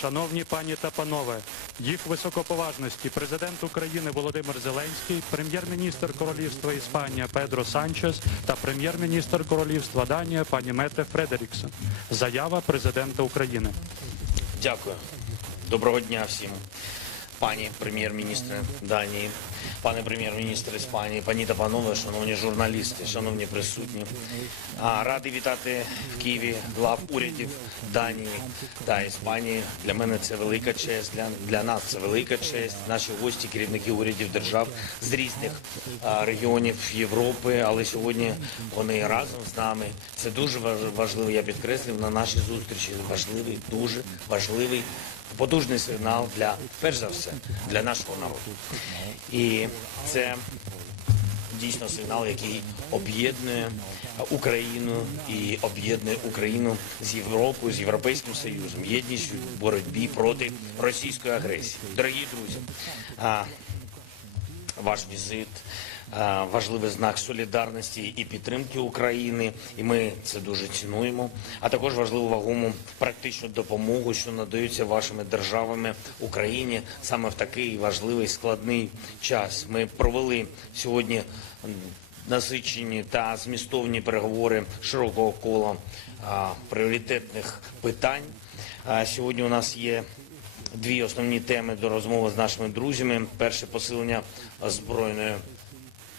Шановні пані та панове, їх високоповажності президент України Володимир Зеленський, прем'єр-міністр Королівства Іспанія Педро Санчес та прем'єр-міністр Королівства Данія пані Мете Фредеріксен. Заява президента України. Дякую. Доброго дня всім. Пані прем'єр-міністре Данії, пане прем'єр-міністр Іспанії, пані та панове, шановні журналісти, шановні присутні. Радий вітати в Києві глав урядів Данії та Іспанії. Для мене це велика честь, для нас це велика честь. Наші гості, керівники урядів держав з різних регіонів Європи, але сьогодні вони разом з нами. Це дуже важливо, я підкреслив, на нашій зустрічі важливий, дуже важливий, потужний сигнал для, перш за все, для нашого народу. І це дійсно сигнал, який об'єднує Україну і об'єднує Україну з Європою, з Європейським Союзом, єдністю в боротьбі проти російської агресії. Дорогі друзі, ваш візит важливий знак солідарності і підтримки України, і ми це дуже цінуємо. А також важливу вагому практичну допомогу, що надається вашими державами Україні саме в такий важливий складний час. Ми провели сьогодні насичені та змістовні переговори широкого кола пріоритетних питань. Сьогодні у нас є дві основні теми до розмови з нашими друзями. Перше – посилення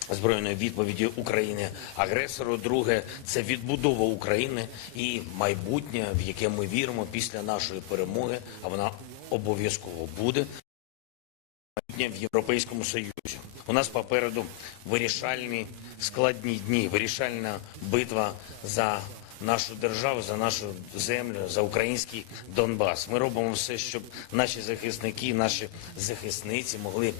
збройної відповіді України агресору. Друге – це відбудова України і майбутнє, в яке ми віримо після нашої перемоги, а вона обов'язково буде, майбутнє в Європейському Союзі. У нас попереду вирішальні складні дні, вирішальна битва за нашу державу, за нашу землю, за український Донбас. Ми робимо все, щоб наші захисники, наші захисниці могли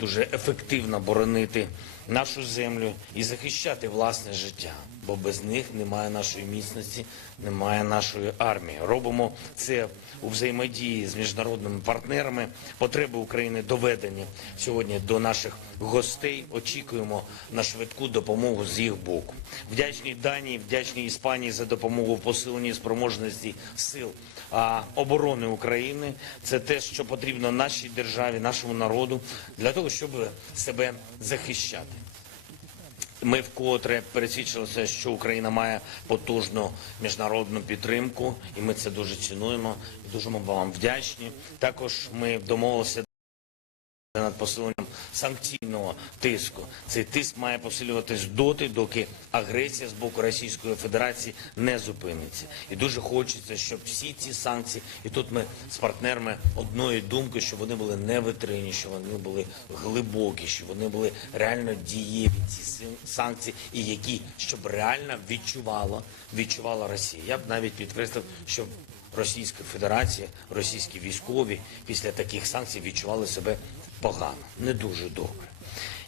дуже ефективно боронити нашу землю і захищати власне життя, бо без них немає нашої міцності, немає нашої армії. Робимо це у взаємодії з міжнародними партнерами. Потреби України доведені сьогодні до наших гостей. Очікуємо на швидку допомогу з їх боку. Вдячні Данії, вдячні Іспанії за допомогу в посиленні спроможності сил оборони України. Це те, що потрібно нашій державі, нашому народу для того, щоб себе захищати. Ми вкотре пересвідчилися, що Україна має потужну міжнародну підтримку, і ми це дуже цінуємо, і дуже вам вдячні. Також ми домовилися над посиленням санкційного тиску. Цей тиск має посилюватись доти, доки агресія з боку Російської Федерації не зупиниться. І дуже хочеться, щоб всі ці санкції, і тут ми з партнерами одної думки, щоб вони були невитринні, щоб вони були глибокі, щоб вони були реально дієві, ці санкції, і які, щоб реально відчувала Росія. Я б навіть підкреслив, щоб Російська Федерація, російські військові після таких санкцій відчували себе погано, не дуже добре.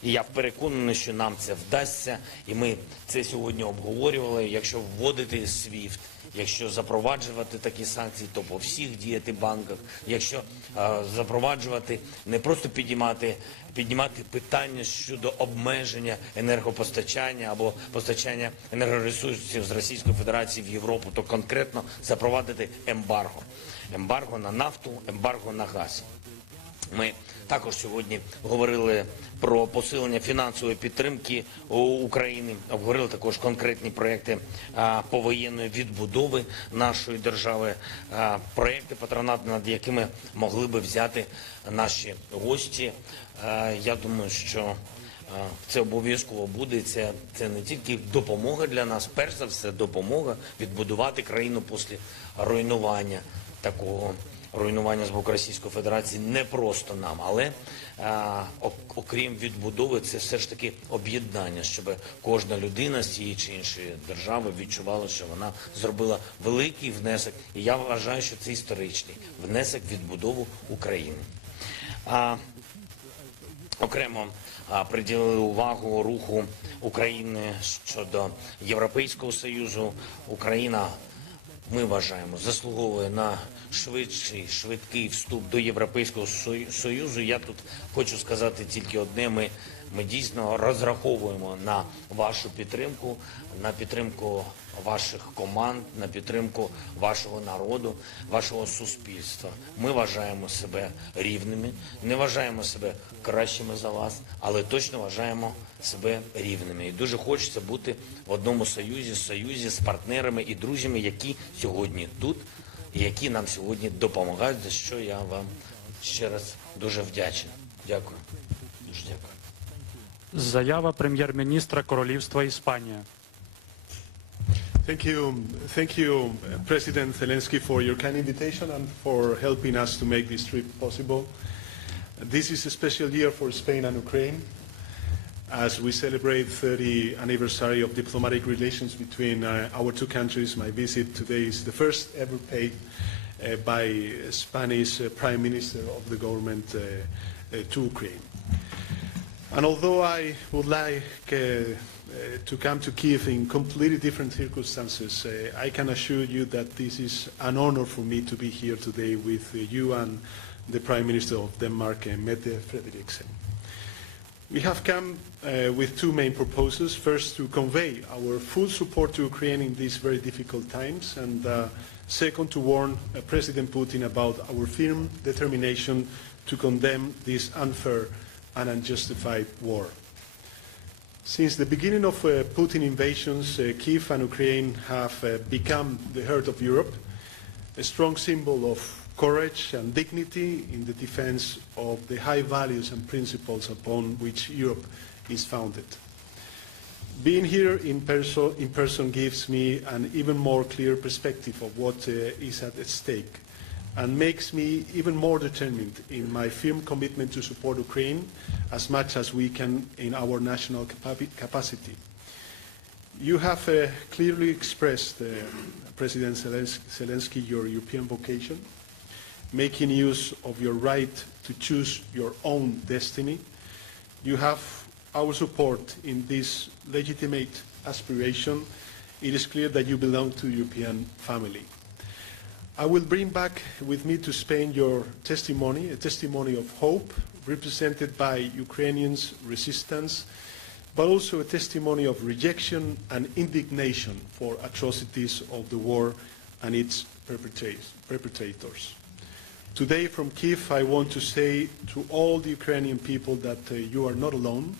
І я переконаний, що нам це вдасться, і ми це сьогодні обговорювали. Якщо вводити SWIFT, якщо запроваджувати такі санкції, то по всіх діяти банках, якщо запроваджувати, не просто піднімати питання щодо обмеження енергопостачання або постачання енергоресурсів з Російської Федерації в Європу, то конкретно запровадити ембарго. Ембарго на нафту, ембарго на газ. Ми також сьогодні говорили про посилення фінансової підтримки України, обговорили також конкретні проекти повоєнної відбудови нашої держави, проекти патронатні, над якими могли би взяти наші гості. Я думаю, що це обов'язково буде. Це не тільки допомога для нас, перш за все допомога відбудувати країну після руйнування такого. Руйнування з боку Російської Федерації не просто нам, але окрім відбудови, це все ж таки об'єднання, щоб кожна людина з тієї чи іншої держави відчувала, що вона зробила великий внесок, і я вважаю, що це історичний внесок в відбудову України. Окремо приділили увагу руху України щодо Європейського Союзу. Україна, ми вважаємо, заслуговує на швидкий вступ до Європейського Союзу. Я тут хочу сказати тільки одне. Ми Ми дійсно розраховуємо на вашу підтримку, на підтримку ваших команд, на підтримку вашого народу, вашого суспільства. Ми вважаємо себе рівними, не вважаємо себе кращими за вас, але точно вважаємо себе рівними. І дуже хочеться бути в одному союзі з партнерами і друзями, які сьогодні тут, і які нам сьогодні допомагають, за що я вам ще раз дуже вдячний. Дякую. Дуже дякую. Заява прем'єр-міністра Королівства Іспанія. Thank you, President Zelensky, for your kind invitation and for helping us to make this trip possible. This is a special year for Spain and Ukraine as we celebrate 30th anniversary of diplomatic relations between our two countries. My visit today is the first ever paid by Spanish Prime Minister of the government to Ukraine. And although I would like to come to Kyiv in completely different circumstances, I can assure you that this is an honor for me to be here today with you and the Prime Minister of Denmark, Mette Frederiksen. We have come with two main proposals. First, to convey our full support to Ukraine in these very difficult times, and second, to warn President Putin about our firm determination to condemn this unfair and unjustified war. Since the beginning of Putin invasions, Kyiv and Ukraine have become the heart of Europe, a strong symbol of courage and dignity in the defense of the high values and principles upon which Europe is founded. Being here in person gives me an even more clear perspective of what is at stake, and makes me even more determined in my firm commitment to support Ukraine as much as we can in our national capacity. You have clearly expressed, President Zelensky, your European vocation, making use of your right to choose your own destiny. You have our support in this legitimate aspiration. It is clear that you belong to the European family. I will bring back with me to Spain your testimony, a testimony of hope represented by Ukrainians' resistance, but also a testimony of rejection and indignation for atrocities of the war and its perpetrators. Today from Kyiv, I want to say to all the Ukrainian people that you are not alone.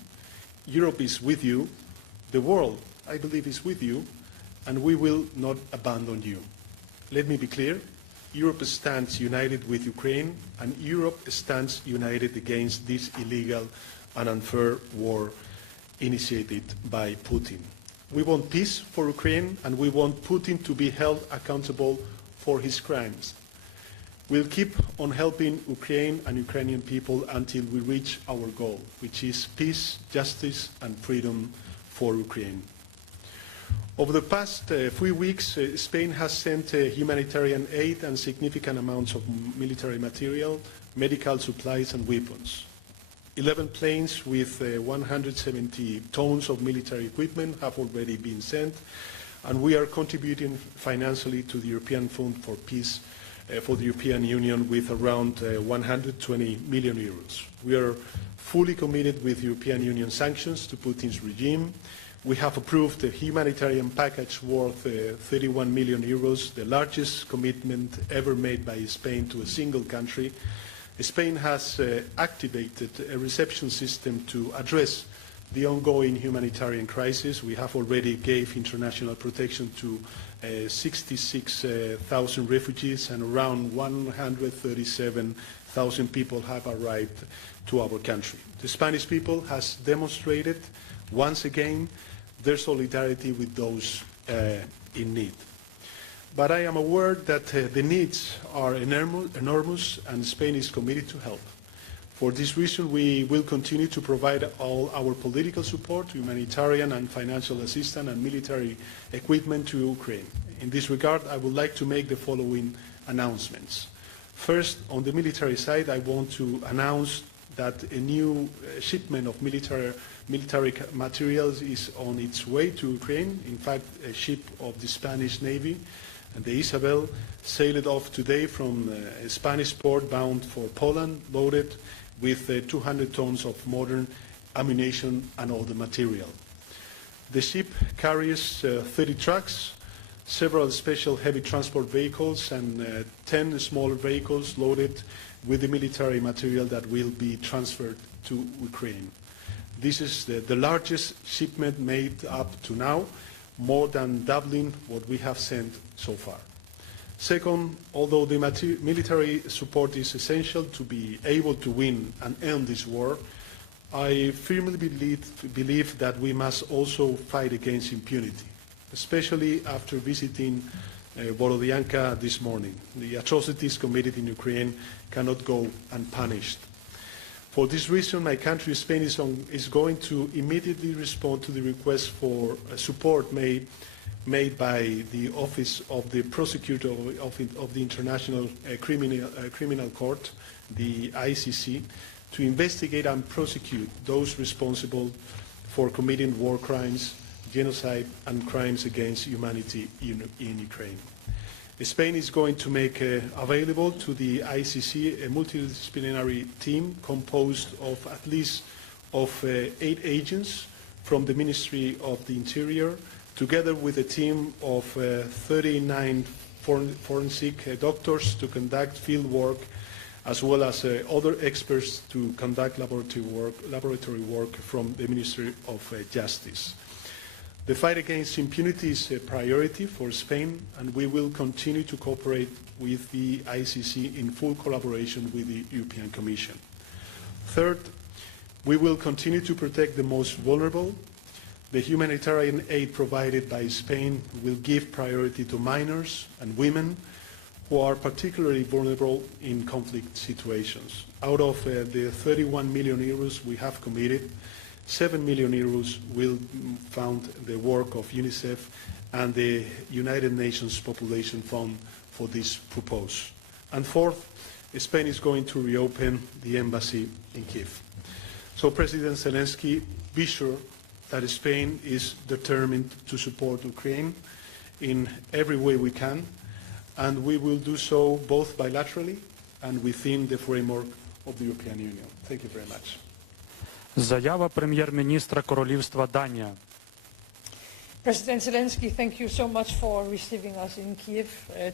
Europe is with you. The world, I believe, is with you, and we will not abandon you. Let me be clear, Europe stands united with Ukraine, and Europe stands united against this illegal and unfair war initiated by Putin. We want peace for Ukraine, and we want Putin to be held accountable for his crimes. We'll keep on helping Ukraine and Ukrainian people until we reach our goal, which is peace, justice, and freedom for Ukraine. Over the past few weeks, Spain has sent humanitarian aid and significant amounts of military material, medical supplies and weapons. 11 planes with 170 tons of military equipment have already been sent, and we are contributing financially to the European Fund for Peace for the European Union with around 120 million euros. We are fully committed with European Union sanctions to Putin's regime. We have approved a humanitarian package worth 31 million euros, the largest commitment ever made by Spain to a single country. Spain has activated a reception system to address the ongoing humanitarian crisis. We have already gave international protection to 66,000 refugees, and around 137,000 people have arrived to our country. The Spanish people has demonstrated once again their solidarity with those in need. But I am aware that the needs are enormous, and Spain is committed to help. For this reason, we will continue to provide all our political support, humanitarian and financial assistance, and military equipment to Ukraine. In this regard, I would like to make the following announcements. First, on the military side, I want to announce that a new shipment of military materials is on its way to Ukraine. In fact, a ship of the Spanish Navy, the Isabel, sailed off today from a Spanish port bound for Poland, loaded with 200 tons of modern ammunition and all the material. The ship carries 30 trucks, several special heavy transport vehicles, and 10 smaller vehicles loaded with the military material that will be transferred to Ukraine. This is the largest shipment made up to now, more than doubling what we have sent so far. Second, although the military support is essential to be able to win and end this war, I firmly believe that we must also fight against impunity, especially after visiting Borodyanka this morning. The atrocities committed in Ukraine cannot go unpunished. For this reason, my country, Spain, is going to immediately respond to the request for support made by the Office of the Prosecutor of the International Criminal Court, the ICC, to investigate and prosecute those responsible for committing war crimes, genocide, and crimes against humanity in Ukraine. Spain is going to make available to the ICC a multidisciplinary team composed of at least 8 agents from the Ministry of the Interior, together with a team of 39 forensic doctors to conduct field work, as well as other experts to conduct laboratory work from the Ministry of Justice. The fight against impunity is a priority for Spain, and we will continue to cooperate with the ICC in full collaboration with the European Commission. Third, we will continue to protect the most vulnerable. The humanitarian aid provided by Spain will give priority to minors and women who are particularly vulnerable in conflict situations. Out of the 31 million euros we have committed, 7 million euros will fund the work of UNICEF and the United Nations Population Fund for this purpose. And fourth, Spain is going to reopen the embassy in Kyiv. So President Zelenski, be sure that Spain is determined to support Ukraine in every way we can, and we will do so both bilaterally and within the framework of the European Union. Thank you very much. Заява прем'єр-міністра Королівства Данія. President Zelensky, thank you so much for receiving us in Kyiv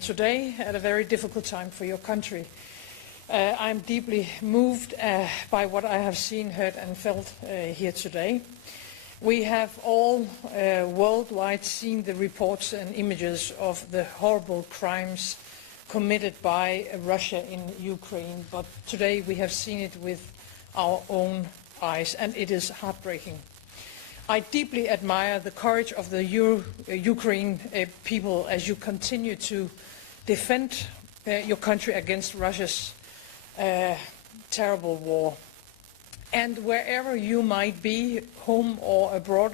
today at a very difficult time for your country. I'm deeply moved by what I have seen, heard and felt here today. We have all worldwide seen the reports and images of the horrible crimes committed by Russia in Ukraine, but today we have seen it with our own eyes, and it is heartbreaking. I deeply admire the courage of the Ukraine people as you continue to defend your country against Russia's terrible war. And wherever you might be, home or abroad,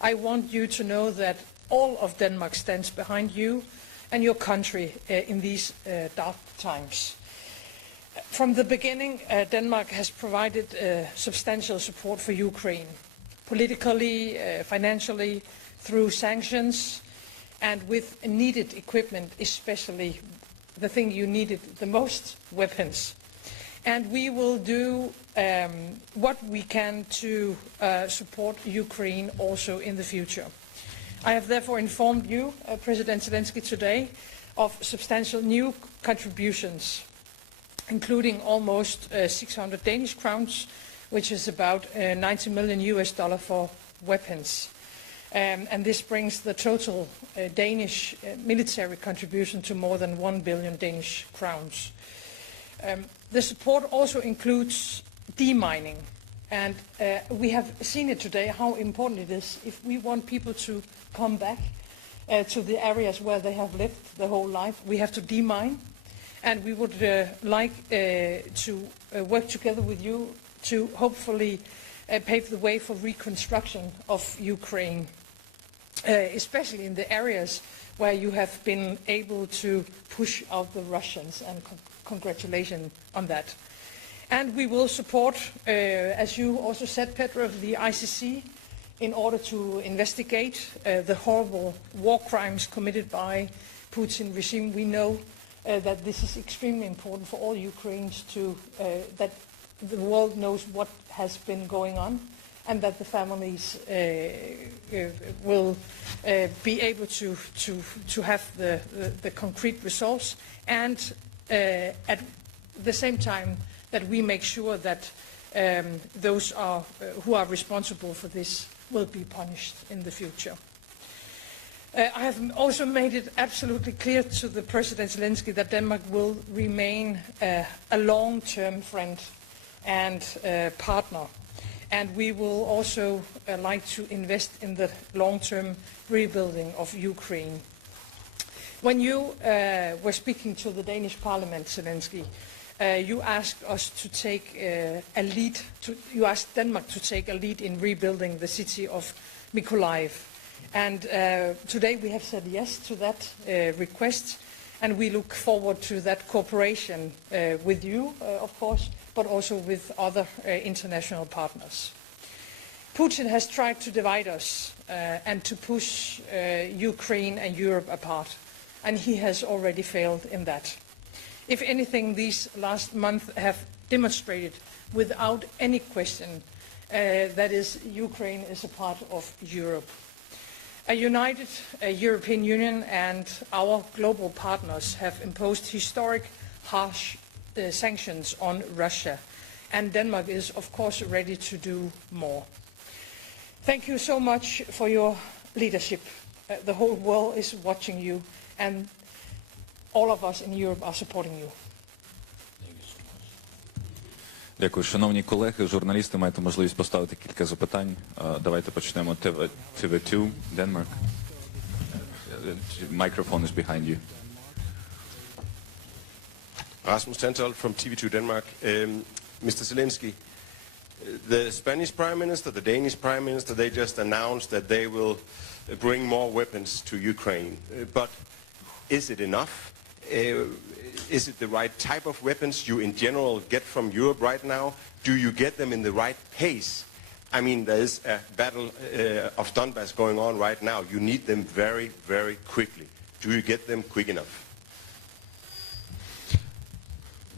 I want you to know that all of Denmark stands behind you and your country in these dark times. From the beginning, Denmark has provided substantial support for Ukraine, politically, financially, through sanctions, and with needed equipment, especially the thing you needed the most, weapons. And we will do what we can to support Ukraine also in the future. I have therefore informed you, President Zelensky, today of substantial new contributions, including almost 600 Danish crowns, which is about $90 million for weapons. And this brings the total Danish military contribution to more than 1 billion Danish crowns. The support also includes demining, and we have seen it today how important it is if we want people to come back to the areas where they have lived their whole life. We have to demine, and we would like to work together with you to hopefully pave the way for reconstruction of Ukraine, especially in the areas where you have been able to push out the Russians, and congratulations on that. And we will support, as you also said, Pedro, the ICC in order to investigate the horrible war crimes committed by Putin regime. We know that this is extremely important for all Ukrainians that the world knows what has been going on. and that the families will be able to have the concrete results, and at the same time that we make sure that those who are responsible for this will be punished in the future. I have also made it absolutely clear to the President Zelenski that Denmark will remain a long-term friend and partner, and we will also like to invest in the long-term rebuilding of Ukraine. When you were speaking to the Danish Parliament, Zelenski, you asked us to take a lead. You asked Denmark to take a lead in rebuilding the city of Mykolaiv, and today we have said yes to that request, and we look forward to that cooperation with you, of course, but also with other international partners. Putin has tried to divide us and to push Ukraine and Europe apart, and he has already failed in that. If anything, these last months have demonstrated without any question that Ukraine is a part of Europe. A united European Union and our global partners have imposed historic, harsh sanctions on Russia, and Denmark is, of course, ready to do more. Thank you so much for your leadership. The whole world is watching you, and all of us in Europe are supporting you. Дякую. Шановні колеги, журналісти, маєте можливість поставити кілька запитань. Давайте почнемо. TV2, Denmark. Microphone is behind you. Rasmus Tantold from TV2 Denmark. Mr. Zelensky, the Spanish Prime Minister, the Danish Prime Minister, they just announced that they will bring more weapons to Ukraine. But is it enough? Is it the right type of weapons you in general get from Europe right now? Do you get them in the right pace? I mean, there is a battle of Donbass going on right now. You need them very, very quickly. Do you get them quick enough?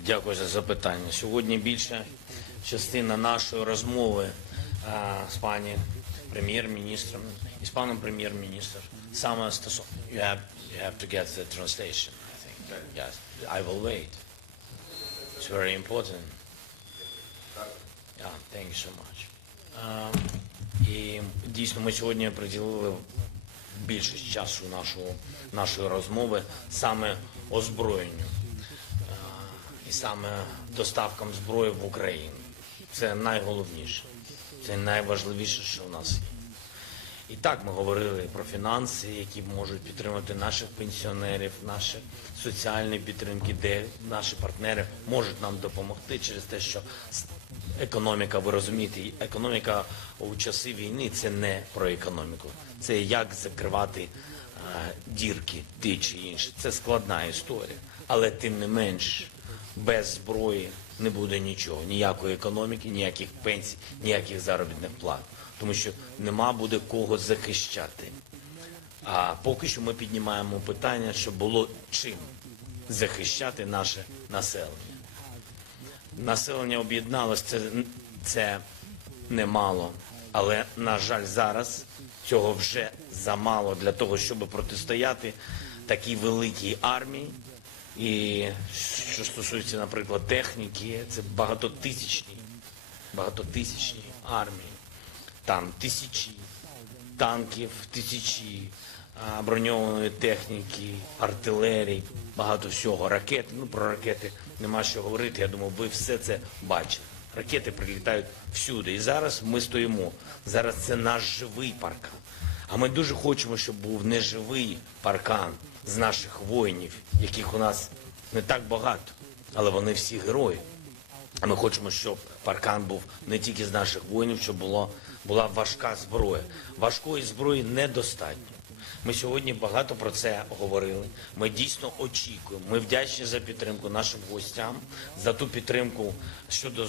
Дякую за запитання. Сьогодні більша частина нашої розмови з пані прем'єр-міністром і з паном прем'єр-міністром саме стосовно. You have to get the translation, I think. Yes, I will wait. It's very important. Yeah, thank you so much. І дійсно ми сьогодні приділили більшість часу нашої розмови саме озброєнню і саме доставкам зброї в Україну. Це найголовніше, це найважливіше, що в нас є. І так ми говорили про фінанси, які можуть підтримати наших пенсіонерів, наші соціальні підтримки, де наші партнери можуть нам допомогти через те, що економіка, ви розумієте, економіка у часи війни – це не про економіку. Це як закривати дірки, ті чи інші. Це складна історія. Але тим не менш, без зброї не буде нічого. Ніякої економіки, ніяких пенсій, ніяких заробітних плат. Тому що нема буде кого захищати. А поки що ми піднімаємо питання, щоб було чим захищати наше населення. Населення об'єдналося, це немало, але, на жаль, зараз цього вже замало для того, щоб протистояти такій великій армії. І що стосується, наприклад, техніки, це багатотисячні армії. Там тисячі танків, тисячі броньованої техніки, артилерії, багато всього, ракети. Ну, про ракети нема що говорити, я думаю, ви все це бачили. Ракети прилітають всюди. І зараз ми стоїмо. Зараз це наш живий паркан. А ми дуже хочемо, щоб був неживий паркан з наших воїнів, яких у нас не так багато, але вони всі герої. А ми хочемо, щоб паркан був не тільки з наших воїнів, щоб була важка зброя. Важкої зброї недостатньо. Ми сьогодні багато про це говорили. Ми дійсно очікуємо. Ми вдячні за підтримку нашим гостям, за ту підтримку щодо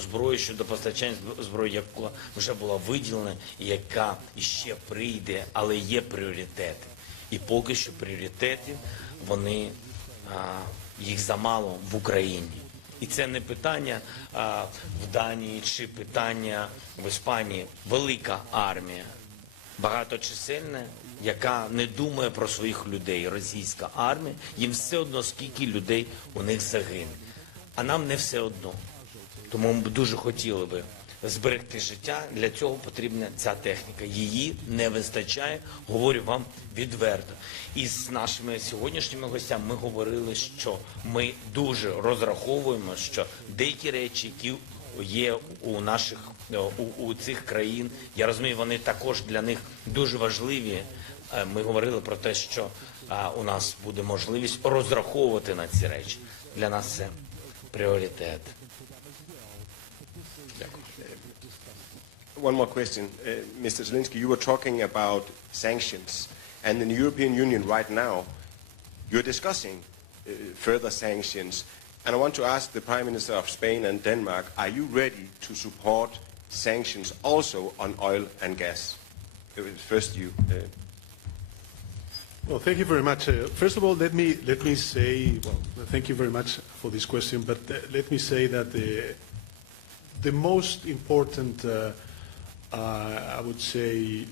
зброї, щодо постачання зброї, яка вже була виділена і яка ще прийде, але є пріоритети. І поки що пріоритетів, їх замало в Україні. І це не питання в Данії чи питання в Іспанії. Велика армія, багаточисельна, яка не думає про своїх людей. Російська армія, їм все одно, скільки людей у них загине. А нам не все одно. Тому ми б дуже хотіли би зберегти життя. Для цього потрібна ця техніка. Її не вистачає, говорю вам відверто. І з нашими сьогоднішніми гостями ми говорили, що ми дуже розраховуємо, що деякі речі, які є у наших, у цих країн, я розумію, вони також для них дуже важливі. Ми говорили про те, що у нас буде можливість розраховувати на ці речі. Для нас це пріоритет. One more question. Mr. Zelenski, you were talking about sanctions. And in the European Union right now, you're discussing further sanctions. And I want to ask the Prime Minister of Spain and Denmark, are you ready to support sanctions also on oil and gas? First you. Well, thank you very much. First of all, let me say, well, thank you very much for this question, but let me say that the most important I would say,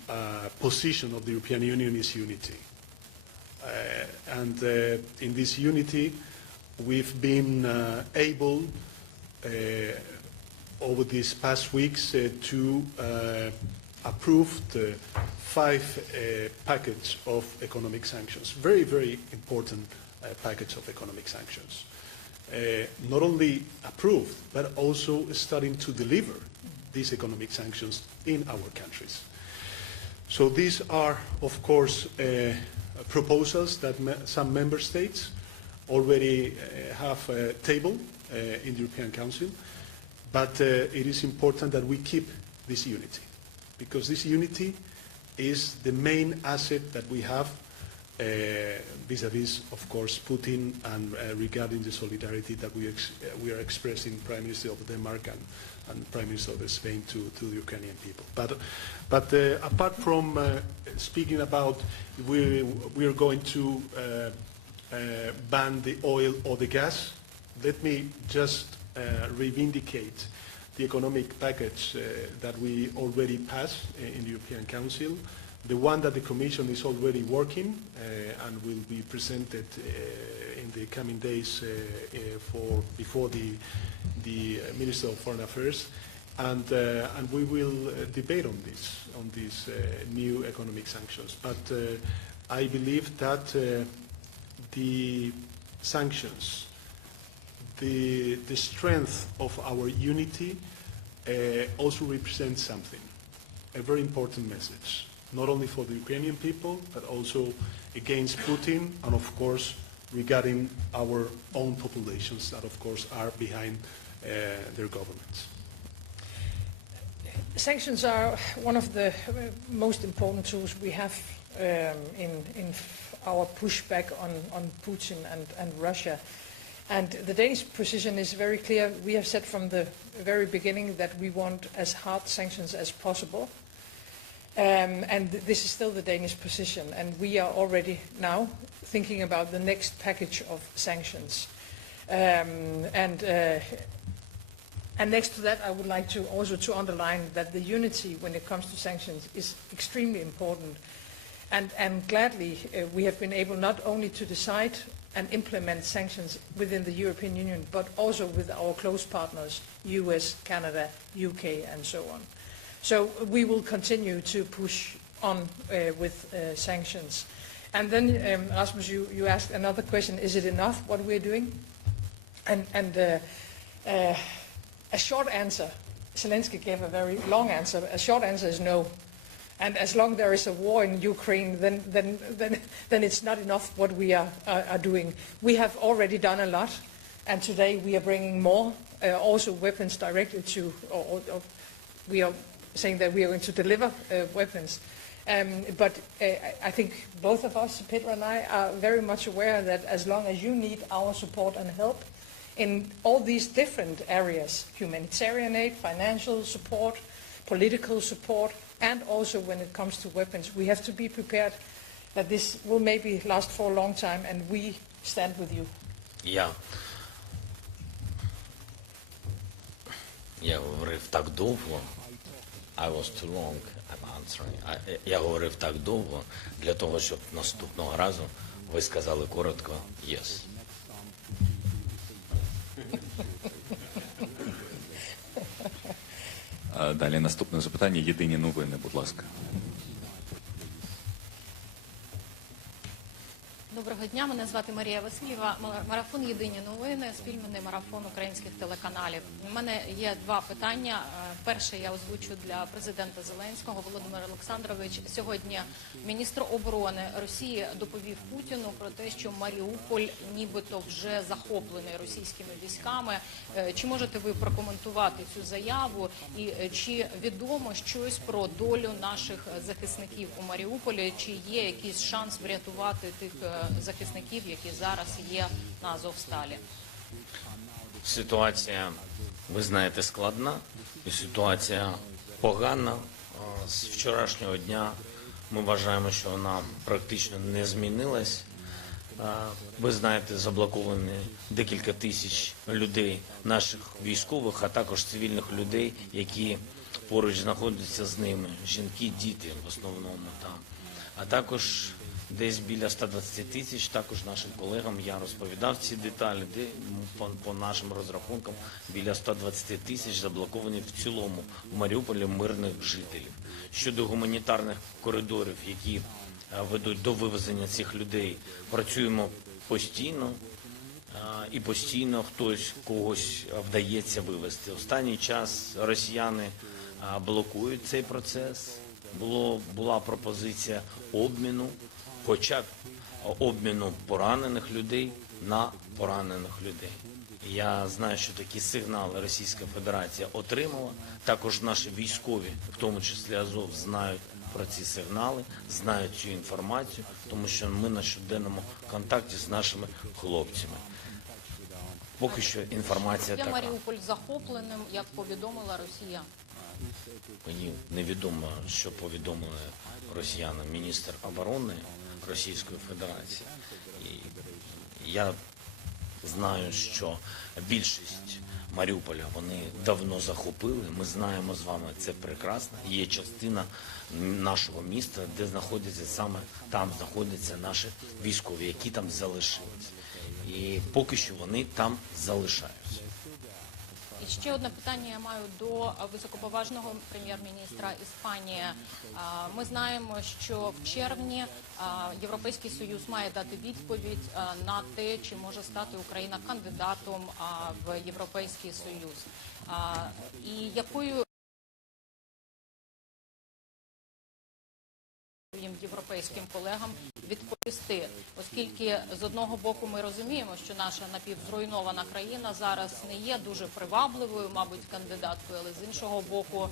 position of the European Union is unity. And in this unity, we've been able, over these past weeks, to approve the 5 package of economic sanctions. Very, very important package of economic sanctions. Not only approved, but also starting to deliver these economic sanctions in our countries. So these are, of course, proposals that some member states already have tabled in the European Council, but it is important that we keep this unity, because this unity is the main asset that we have vis-à-vis, of course, Putin, and regarding the solidarity that we are expressing, Prime Minister of Denmark and Prime Minister of Spain to the Ukrainian people. But apart from speaking about we are going to ban the oil or the gas, let me just reivindicate the economic package that we already passed in the European Council, the one that the Commission is already working and will be presented in the coming days before the Minister of Foreign Affairs, and we will debate on these new economic sanctions. But I believe that the sanctions, the strength of our unity also represents something, a very important message, not only for the Ukrainian people, but also against Putin, and of course regarding our own populations that of course are behind their governments. Sanctions are one of the most important tools we have in our pushback on Putin and Russia. And the Danish position is very clear. We have said from the very beginning that we want as hard sanctions as possible. And this is still the Danish position. And we are already now thinking about the next package of sanctions. And next to that, I would like to also to underline that the unity when it comes to sanctions is extremely important. And gladly, we have been able not only to decide and implement sanctions within the European Union, but also with our close partners, US, Canada, UK, and so on. So we will continue to push on with sanctions. And then, Rasmus, you asked another question, is it enough what we're doing? And a short answer, Zelensky gave a very long answer, a short answer is no. And as long there is a war in Ukraine, then it's not enough what we are doing. We have already done a lot, and today we are bringing more, also weapons directly to, or we are saying that we are going to deliver weapons. But I think both of us, Petra and I, are very much aware that as long as you need our support and help in all these different areas, humanitarian aid, financial support, political support, and also when it comes to weapons, we have to be prepared that this will maybe last for a long time, and we stand with you. Я Я говорив так довго. I was too long, I'm answering. Я говорив так довго для того, щоб наступного разу ви сказали коротко «yes». Далі наступне запитання. Єдині новини, будь ласка. Доброго дня, мене звати Марія Васильєва. Марафон «Єдині новини», спільний марафон українських телеканалів. У мене є два питання. Перше я озвучу для президента Зеленського. Володимир Олександрович, сьогодні міністр оборони Росії доповів Путіну про те, що Маріуполь нібито вже захоплений російськими військами. Чи можете ви прокоментувати цю заяву і чи відомо щось про долю наших захисників у Маріуполі? Чи є якийсь шанс врятувати тих захисників, які зараз є на Азовсталі? Ситуація, ви знаєте, складна і ситуація погана. З вчорашнього дня ми вважаємо, що вона практично не змінилась. Ви знаєте, заблоковані декілька тисяч людей, наших військових, а також цивільних людей, які поруч знаходяться з ними. Жінки, діти в основному там. А також десь біля 120 тисяч, також нашим колегам я розповідав ці деталі, де по нашим розрахункам біля 120 тисяч заблоковані в цілому в Маріуполі мирних жителів. Щодо гуманітарних коридорів, які ведуть до вивезення цих людей, працюємо постійно і постійно когось вдається вивезти. Останній час росіяни блокують цей процес. Була пропозиція обміну, хоча б обміну поранених людей на поранених людей. Я знаю, що такі сигнали Російська Федерація отримала. Також наші військові, в тому числі Азов, знають про ці сигнали, знають цю інформацію, тому що ми на щоденному контакті з нашими хлопцями. Поки що інформація така. Є Маріуполь захопленим, як повідомила Росія? Мені невідомо, що повідомили росіянам міністр оборони Російської Федерації. І я знаю, що більшість Маріуполя вони давно захопили. Ми знаємо з вами це прекрасно. Є частина нашого міста, де знаходяться саме там знаходяться наші військові, які там залишились. І поки що вони там залишаються. І ще одне питання я маю до високоповажного прем'єр-міністра Іспанії. Ми знаємо, що в червні Європейський Союз має дати відповідь на те, чи може стати Україна кандидатом в Європейський Союз. І якою європейським колегам відповісти, оскільки з одного боку ми розуміємо, що наша напівзруйнована країна зараз не є дуже привабливою, мабуть, кандидаткою, але з іншого боку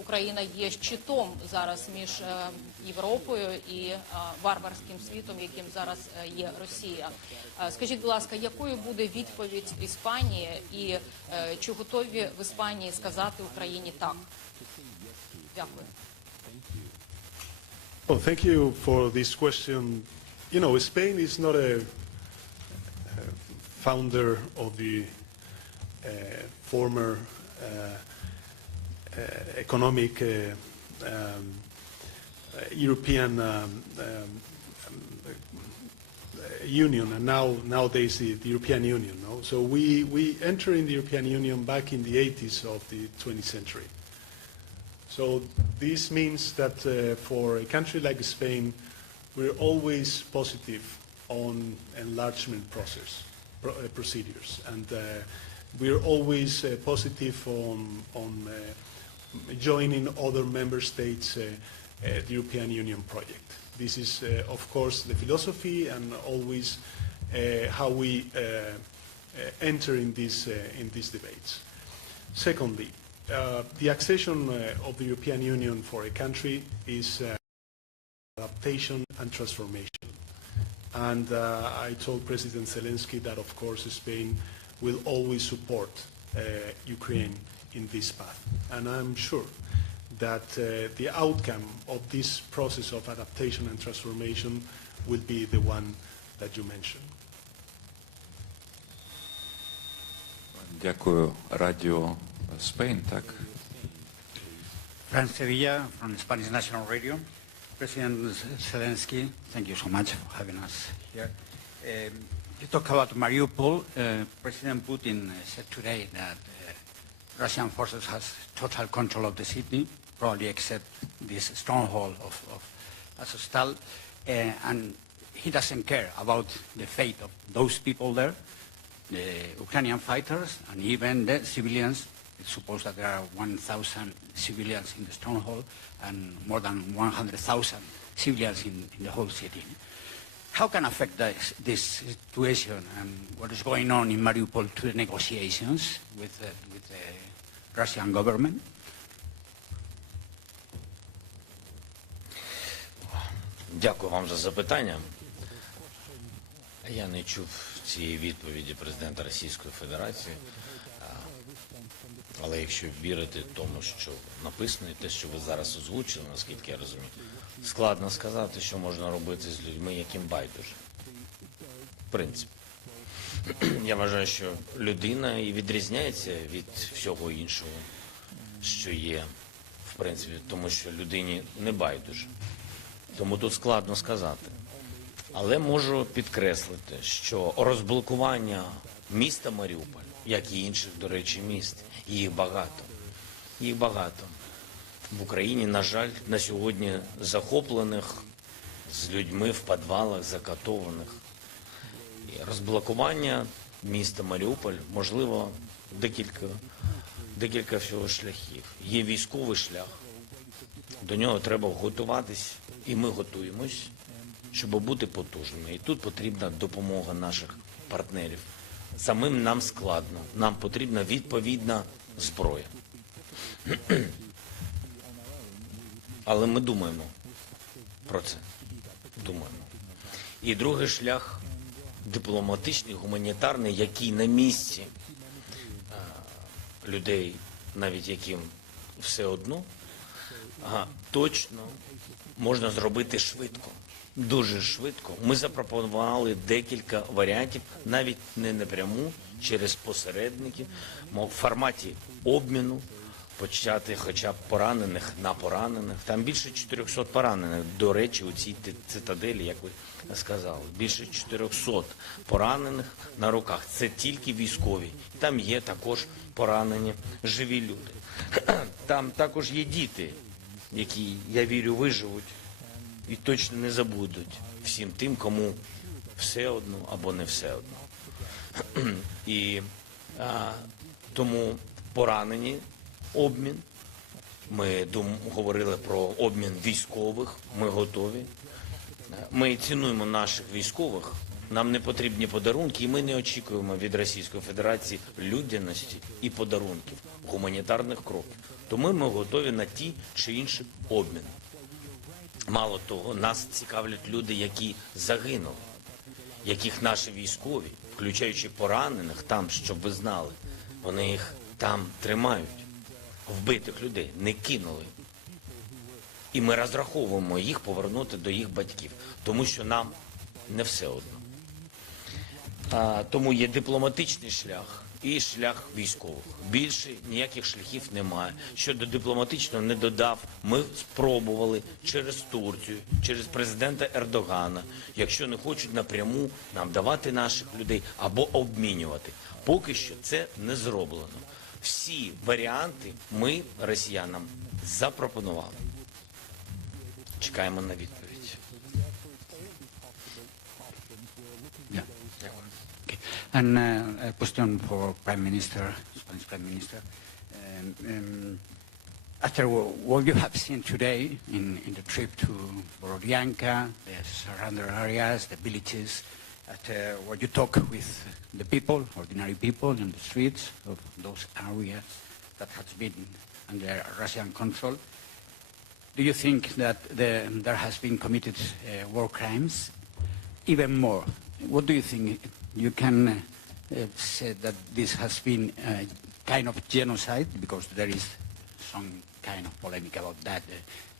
Україна є щитом зараз між Європою і варварським світом, яким зараз є Росія. Скажіть, будь ласка, якою буде відповідь Іспанії і чи готові в Іспанії сказати Україні так? Дякую. Well, thank you for this question. You know, Spain is not a founder of the former economic European Union, and nowadays the European Union. No? So we entered in the European Union back in the 80s of the 20th century. So this means that for a country like Spain, we're always positive on enlargement procedures, and we're always positive on joining other member states the European Union project. This is, of course, the philosophy and always how we enter in these debates. Secondly, the accession of the European Union for a country is adaptation and transformation. And I told President Zelenski that, of course, Spain will always support Ukraine in this path. And I'm sure that the outcome of this process of adaptation and transformation will be the one that you mentioned. Дякую. Радіо Spain, так? Fran Sevilla from Spanish National Radio. President Zelensky, thank you so much for having us here. You talk about Mariupol. President Putin said today that Russian forces has total control of the city, probably except this stronghold of Azovstal, and he doesn't care about the fate of those people there, the Ukrainian fighters, and even the civilians. It's supposed that there are 1,000 civilians in the stronghold and more than 100,000 civilians in the whole city. How can affect this situation and what is going on in Mariupol to the negotiations with the Russian government? Дякую вам за запитання. Я не чув цієї відповіді президента Російської Федерації. Але якщо вірити тому, що написано, і те, що ви зараз озвучили, наскільки я розумію, складно сказати, що можна робити з людьми, яким байдуже. В принципі. Я вважаю, що людина і відрізняється від всього іншого, що є, в принципі, тому що людині не байдуже. Тому тут складно сказати. Але можу підкреслити, що розблокування міста Маріуполь, як і інших, до речі, міст, їх багато. Їх багато. В Україні, на жаль, на сьогодні захоплених з людьми в підвалах, закатованих. І розблокування міста Маріуполь, можливо, декілька всього шляхів. Є військовий шлях, до нього треба готуватись, і ми готуємось, щоб бути потужними. І тут потрібна допомога наших партнерів. Самим нам складно, нам потрібна відповідна зброя. Але ми думаємо про це. Думаємо. І другий шлях дипломатичний, гуманітарний, який на місці людей, навіть яким все одно, точно можна зробити швидко. Дуже швидко. Ми запропонували декілька варіантів, навіть не напряму, через посередників, в форматі обміну, почати хоча б поранених на поранених. Там більше 400 поранених, до речі, у цій цитаделі, як ви сказали. Більше 400 поранених на руках. Це тільки військові. Там є також поранені живі люди. Там також є діти, які, я вірю, виживуть. І точно не забудуть всім тим, кому все одно або не все одно. І тому поранені обмін. Ми говорили про обмін військових, ми готові. Ми цінуємо наших військових, нам не потрібні подарунки, і ми не очікуємо від Російської Федерації людяності і подарунків, гуманітарних кроків. Тому ми готові на ті чи інші обміни. Мало того, нас цікавлять люди, які загинули, яких наші військові, включаючи поранених там, щоб ви знали, вони їх там тримають, вбитих людей, не кинули. І ми розраховуємо їх повернути до їх батьків, тому що нам не все одно. Тому є дипломатичний шлях і шлях військових. Більше ніяких шляхів немає. Щодо дипломатичного не додав, ми спробували через Турцію, через президента Ердогана, якщо не хочуть напряму нам давати наших людей або обмінювати. Поки що це не зроблено. Всі варіанти ми росіянам запропонували. Чекаємо на відповідь. And a question for Prime Minister, Spanish Prime Minister. After what you have seen today in the trip to Borodianka, the surrounding areas, the villages, after what you talk with the people, ordinary people in the streets of those areas that has been under Russian control, do you think that there has been committed war crimes? Even more, what do you think? You can say that this has been a kind of genocide, because there is some kind of polemic about that,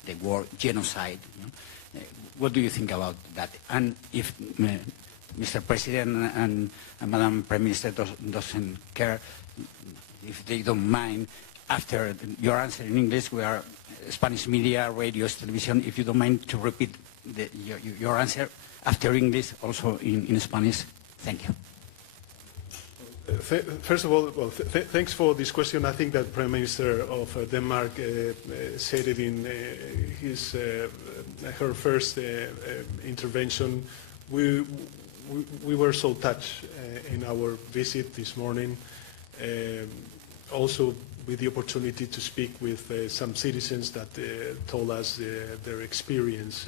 the word genocide. You know? What do you think about that? And if Mr. President and Madam Prime Minister doesn't care, if they don't mind, after your answer in English, we are Spanish media, radios, television. If you don't mind to repeat your answer after English, also in Spanish. Thank you. First of all, thanks for this question. I think that Prime Minister of Denmark said it in her first intervention. We were so touched in our visit this morning, also with the opportunity to speak with some citizens that told us their experience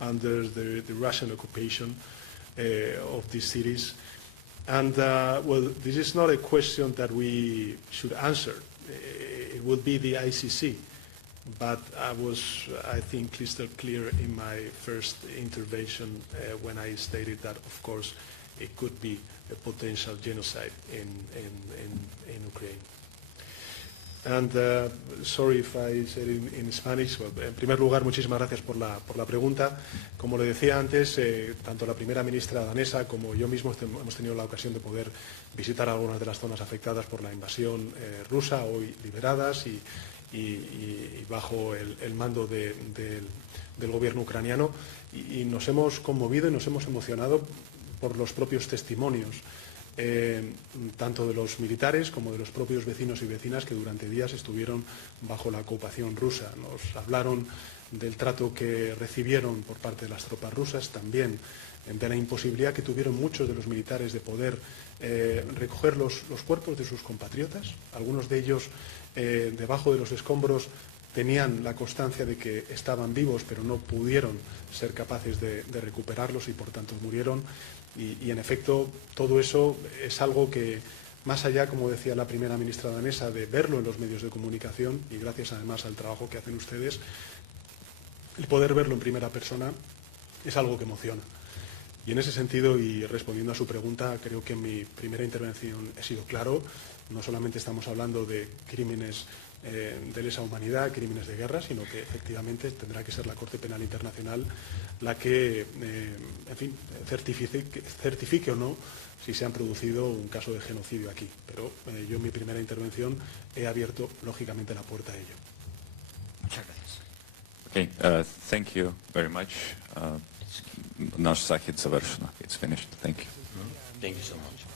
under the Russian occupation of these cities. And, well, this is not a question that we should answer. It would be the ICC. But I was, I think, crystal clear in my first intervention when I stated that, of course, it could be a potential genocide in Ukraine. And sorry if I said in Spanish. Well, en primer lugar, muchísimas gracias por la pregunta. Como le decía antes, tanto la primera ministra danesa como yo mismo hemos tenido la ocasión de poder visitar algunas de las zonas afectadas por la invasión rusa, hoy liberadas y bajo el mando del gobierno ucraniano. Y nos hemos conmovido y nos hemos emocionado por los propios testimonios, tanto de los militares como de los propios vecinos y vecinas que durante días estuvieron bajo la ocupación rusa. Nos hablaron del trato que recibieron por parte de las tropas rusas, también de la imposibilidad que tuvieron muchos de los militares de poder recoger los cuerpos de sus compatriotas. Algunos de ellos, debajo de los escombros, tenían la constancia de que estaban vivos, pero no pudieron ser capaces de recuperarlos y por tanto murieron. Y en efecto, todo eso es algo que, más allá, como decía la primera ministra danesa, de verlo en los medios de comunicación, y gracias además al trabajo que hacen ustedes, el poder verlo en primera persona es algo que emociona. Y en ese sentido, y respondiendo a su pregunta, creo que en mi primera intervención he sido claro. No solamente estamos hablando de crímenes de lesa humanidad, crímenes de guerra, sino que efectivamente tendrá que ser la Corte Penal Internacional la que, en fin, certifique o no si se han producido un caso de genocidio aquí. Pero yo en mi primera intervención he abierto lógicamente la puerta a ello. Muchas gracias. Okay, thank you very much. Наш захід завершено. It's finished. Thank you. Thank you so much.